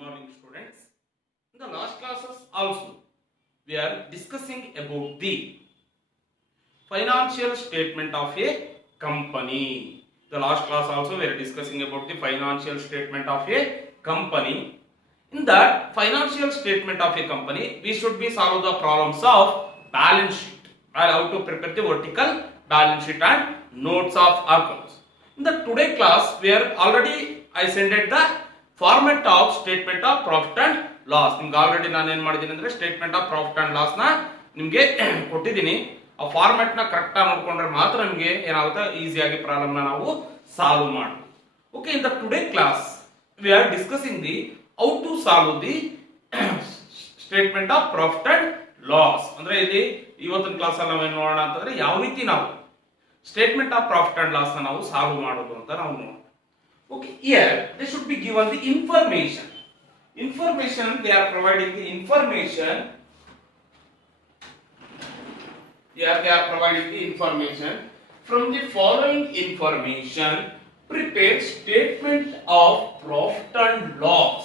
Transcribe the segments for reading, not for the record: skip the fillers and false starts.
morning, students. In the last classes also, we are discussing about the financial statement of a company. The last class also we are discussing about the financial statement of a company. In that financial statement of a company, we should be solve the problems of balance sheet, or how to prepare the vertical balance sheet and notes of accounts. In the today class, we are already I sent it the format of statement of profit and loss. ನಿಮ್ಗೆ already ನಾನು ಏನ್ ಮಾಡಿದ್ದೀನಿ ಅಂದ್ರೆ statement of profit and loss ನ ನಿಮ್ಗೆ ಕೊಟ್ಟಿದ್ದೀನಿ. ಆ format ನ ಕರೆಕ್ಟ್ ಆಗಿ ನೋಡ್ಕೊಂಡ್ರೆ ಮಾತ್ರ ನಿಮ್ಗೆ ಏನಾಗುತ್ತೆ, ಈಸಿಯಾಗಿ ಪ್ರಾಬ್ಲಮ್ ನ ನಾವು ಸಾಲ್ವ್ ಮಾಡ್ತೀವಿ. Okay, in the today class we are discussing the how to solve the statement of profit and loss. ಅಂದ್ರೆ ಇಲ್ಲಿ ಇವತ್ತಿನ ಕ್ಲಾಸ್ ಅಲ್ಲಿ ನಾವೇನ್ ನೋಡೋಣ ಅಂತಂದ್ರೆ ಯಾವ ರೀತಿ ನಾವು statement of profit and loss ನ ನಾವು ಸಾಲ್ವ್ ಮಾಡೋದು ಅಂತ ನಾವು ನೋಡೋಣ. Okay, here they should be given the information. They are providing the information. Here they are providing the information. From the following information, prepare statement of profit and loss.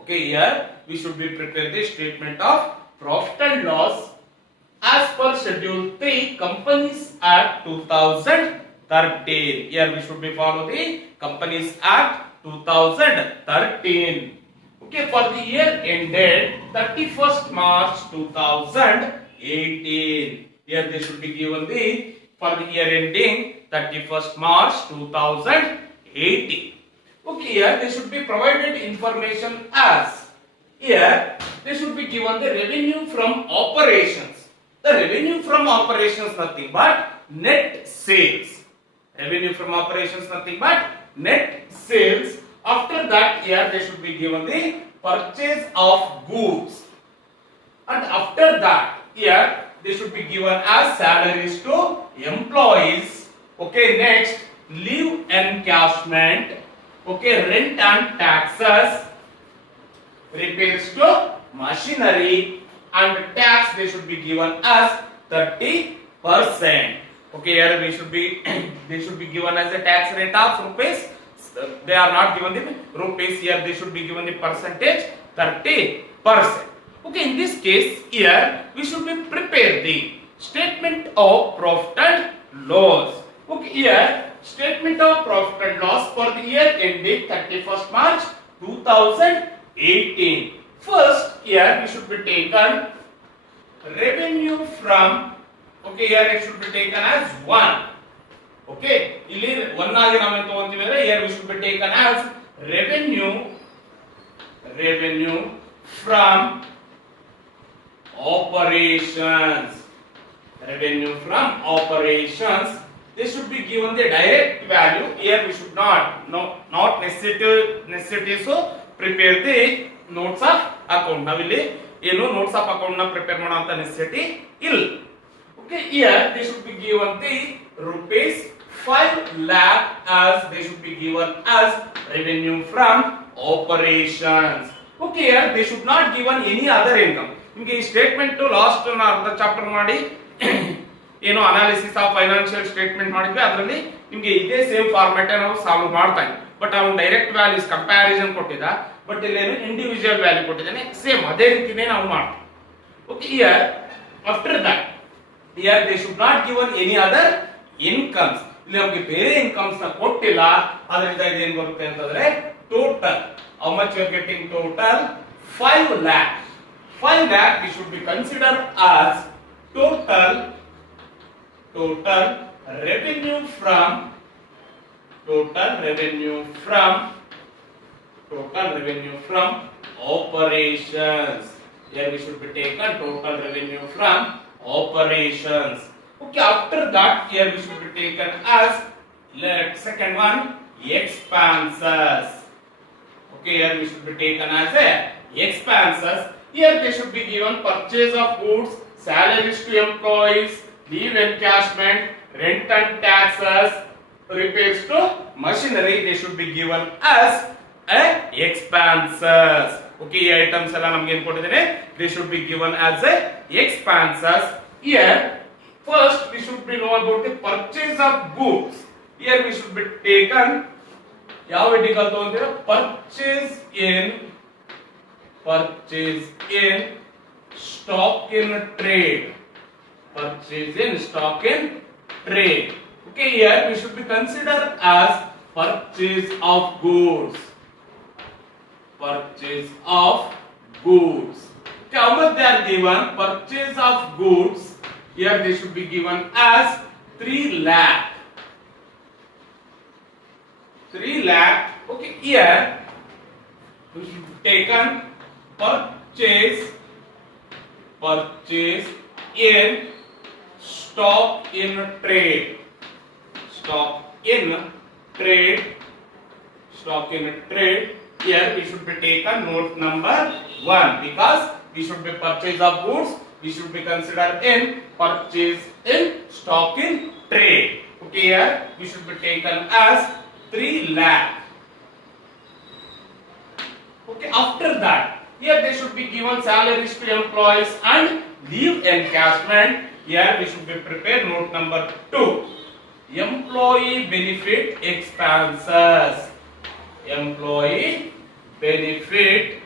Okay, here we should be prepare the statement of profit and loss as per Schedule 3, Companies Act 2013. Here we should be follow the Companies Act 2013. Okay, for the year ended 31st March 2018. Here they should be given the for the year ending 31st March 2018. Okay, here they should be provided information as here they should be given the revenue from operations. The revenue from operations nothing but net sales. Revenue from operations nothing but net sales. After that, here they should be given the purchase of goods, and after that, here they should be given as salaries to employees. Okay, next leave encashment. Okay, rent and taxes, repairs to machinery, and tax they should be given as 30%. Okay, here we should be they should be given as a tax rate of rupees. They are not given the rupees. Here they should be given the percentage 30%. Okay, in this case here we should be prepare the statement of profit and loss. Okay, here statement of profit and loss for the year ending 31st March 2018. First, here we should be taken revenue from. Okay, here it should be taken as 1. Okay, ಇಲ್ಲಿ 1 ಆಗಿ ನಾವು ಏನು ತಗೊಂತೀವಿ ಅಂದ್ರೆ here we should be taken as revenue from operations. Revenue from operations, they should be given the direct value. Here we should not necessity so prepare the notes of account. ನಾವಿಲ್ಲಿ ಏನು notes of account ನ prepare ಮಾಡುವಂತ necessity ಇಲ್ಲ. Okay, here they should be given the rupees 5 lakh as they should be given as revenue from operations. Okay, here they should not given any other income. ನಿಮಗೆ ಈ statement last ನ ಅರ್ಧ chapter ಮಾಡಿ ಏನು analysis of financial statement ಮಾಡಿದ್ವಿ, ಅದರಲ್ಲಿ ನಿಮಗೆ ಇದೇ ಸೇಮ್ ಫಾರ್ಮ್ಯಾಟ್ ನಾವು ಸಾಲ್ವ್ ಮಾಡ್ತಾ ಇದ್ವಿ. ಬಟ್ ಅವನು ಡೈರೆಕ್ಟ್ ವ್ಯಾಲ್ಯೂಸ್ ಕಂಪ್ಯಾರಿಸನ್ ಕೊಟ್ಟಿದ್ದ, ಬಟ್ ಇಲ್ಲೇನು ಇಂಡಿವಿಜುವಲ್ ವ್ಯಾಲ್ಯೂ ಕೊಟ್ಟಿದ್ದಾನೆ, ಸೇಮ್ ಅದೇ ರೀತಿನೇ ನಾವು ಮಾಡ್ತೀವಿ. Okay, here after that here they should not given any other incomes. ಇಲ್ಲಿ ನಮಗೆ ಬೇರೆ ಇನ್ಕಮ್ಸ್ ನ ಕೊಟ್ಟಿಲ್ಲ, ಅದರಿಂದ ಇದೇನು ಬರುತ್ತೆ ಅಂತಂದ್ರೆ total how much you are getting total 5 lakh. 5 lakh we should be considered as total revenue from operations. Here we should be taken total revenue from operations. Okay, after that here we should be taken as second one expenses. Okay, here we should be taken as expenses. Here they should be given purchase of goods, salaries to employees, leave encashment, rent and taxes, repairs to machinery. They should be given as expenses. Okay, ಈ items ಎಲ್ಲ ನಮಗೆ ಏನು ಕೊಟ್ಟಿದ್ದೇನೆ, they should be given as expenses. Here first we should be know about the purchase of goods. Here we should be taken ಯಾವ heading ಅಂತ ಅಂತೀರಾ, purchase in purchase in stock in trade. Purchase in stock in trade. Okay, here we should be considered as purchase of goods. Purchase of goods. Okay, how much they are given? Purchase of goods. Here they should be given as 3 lakh. 3 lakh. Okay, here we should be taken purchase in stock in trade. Stock in trade. Stock in trade. Here we should be taken note number 1 because we should be purchase of goods. We should be considered in purchase in stock in trade. Okay, here we should be taken as 3 lakh. Okay, after that, here they should be given salaries to employees and leave encashment. Here we should be prepared note number 2. Employee benefit expenses. Employee benefit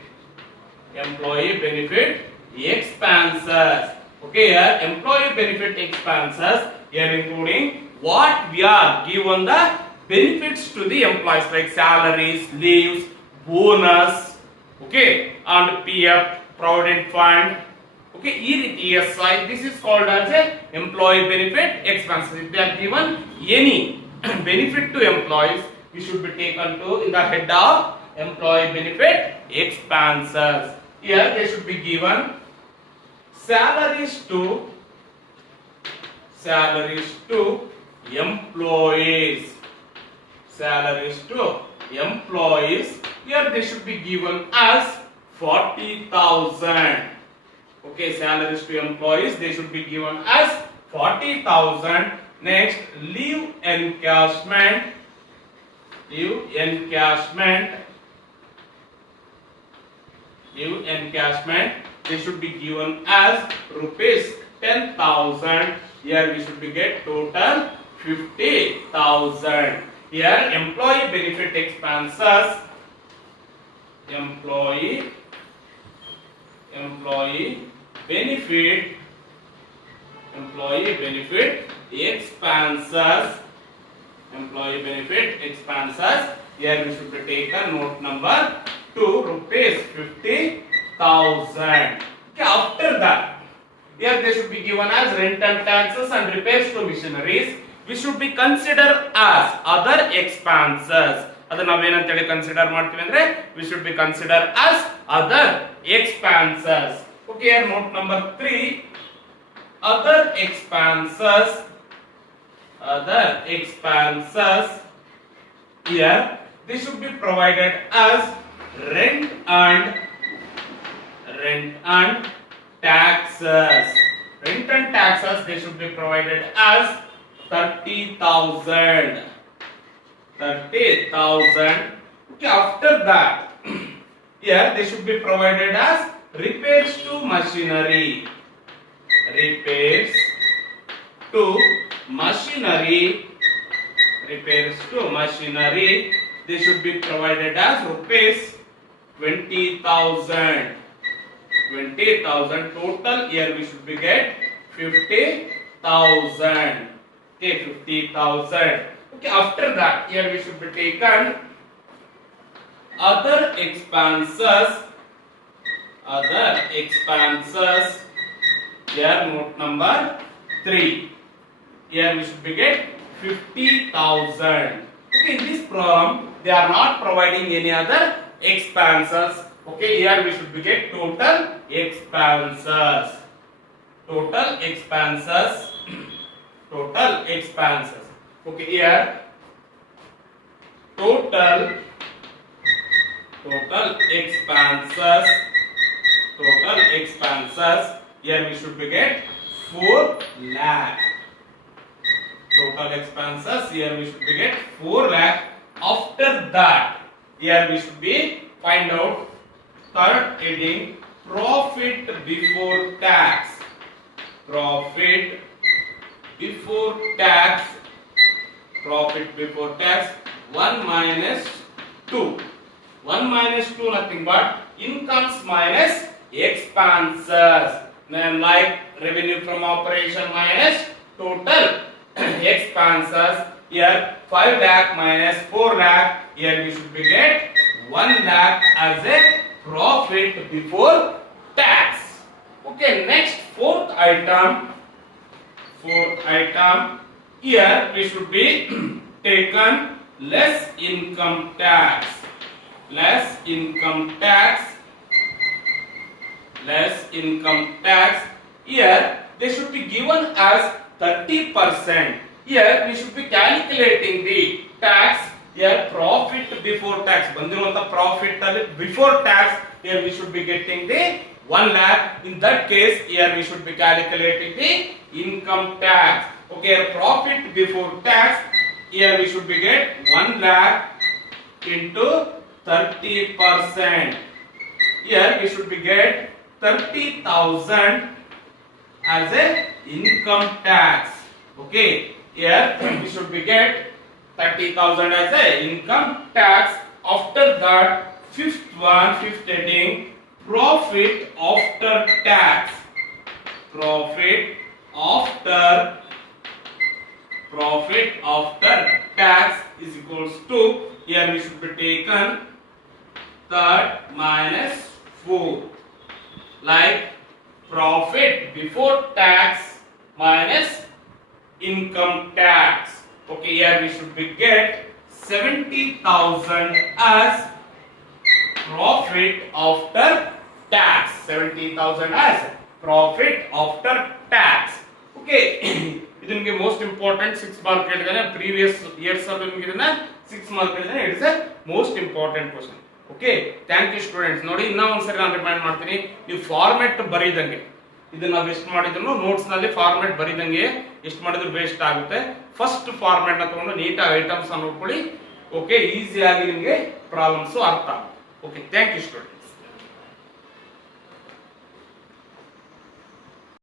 expenses. Okay, here employee benefit expenses, here including what we are given the benefits to the employees like salaries, leaves, bonus, okay, and PF, provident fund, okay, ESI. This is called as a employee benefit expenses. If they are given any benefit to employees, we should be taken to in the head of employee benefit expenses. Here they should be given salaries to employees. Salaries to employees. Here they should be given as 40,000. Okay, salaries to employees they should be given as 40,000. Next, leave encashment. They should be given as rupees 10,000. Here we should be get total 50,000. Here employee benefit expenses. Employee benefit expenses. Here we should be taken note number 2, rupees 50,000. Okay, after that, here they should be given as rent and taxes and repairs to machineries. We should be considered as other expenses. ಅದು ನಾವೇನಂತ ಹೇಳಿ consider ಮಾಡ್ತೀವಿ ಅಂದ್ರೆ we should be considered as other expenses. Okay, here note number 3, other expenses. Here they should be provided as rent and taxes. Rent and taxes they should be provided as 30,000. Okay, after that, here they should be provided as repairs to machinery. Repairs to machinery. They should be provided as rupees 20,000. Total here we should be get 50,000. Okay, 50,000. Okay, after that here we should be taken other expenses. Here note number 3. Here we should be get 50,000. Okay, in this problem they are not providing any other expenses. Okay, here we should be get total expenses. Okay, here total expenses. Here we should be get 4 lakh. Total expenses here we should be get 4 lakh. After that, here we should be find out third heading, profit before tax. 1 minus 2. 1 minus 2 nothing but incomes minus expenses. Then like revenue from operation minus total expenses. Here 5 lakh minus 4 lakh. Here we should be get 1 lakh as a profit before tax. Okay, next fourth item. Here we should be taken less income tax. Less income tax. Here they should be given as 30%. Here we should be calculating the tax. Here profit before tax. Bandiruvanta profit before tax. Here we should be getting the 1 lakh. In that case, here we should be calculating the income tax. Okay, profit before tax. Here we should be get 1 lakh into 30%. Here we should be get 30,000 as a income tax. Okay, here we should be get 30,000 as a income tax. After that, fifth heading, profit after tax. Profit after tax is equals to, here we should be taken third minus fourth, like profit before tax minus income tax. Okay, here we should be get 70,000 as profit after tax. 70,000 as profit after tax. Okay, ಇದು ನಿಮಗೆ most important 6 mark ಹೇಳಿದಾನೆ. Previous years ಅಲ್ಲಿ ನಿಮಗೆ ಇದನ್ನ 6 mark ಹೇಳಿದಾನೆ. It's a most important question. Okay, thank you students. ನೋಡಿ, ಇನ್ನೂ ಒಂದ್ಸರಿ ನಾನು ರಿಮೈಂಡ್ ಮಾಡ್ತೀನಿ, ನೀವು ಫಾರ್ಮೆಟ್ ಬರೀದಂಗೆ ಇದನ್ನ ನಾವು ಎಷ್ಟು ಮಾಡಿದ್ರು ನೋಟ್ಸ್ ನಲ್ಲಿ ಫಾರ್ಮೆಟ್ ಬರೀದಂಗೆ ಎಷ್ಟು ಮಾಡಿದ್ರು ವೇಸ್ಟ್ ಆಗುತ್ತೆ. ಫಸ್ಟ್ ಫಾರ್ಮೆಟ್ ನ ತಗೊಂಡು ನೀಟಾಗಿ ಐಟಮ್ಸ್ ನೋಡ್ಕೊಳ್ಳಿ. ಓಕೆ, ಈಸಿಯಾಗಿ ನಿಮಗೆ ಪ್ರಾಬ್ಲಮ್ಸ್ ಅರ್ಥ ಆಗುತ್ತೆ. Okay, thank you student.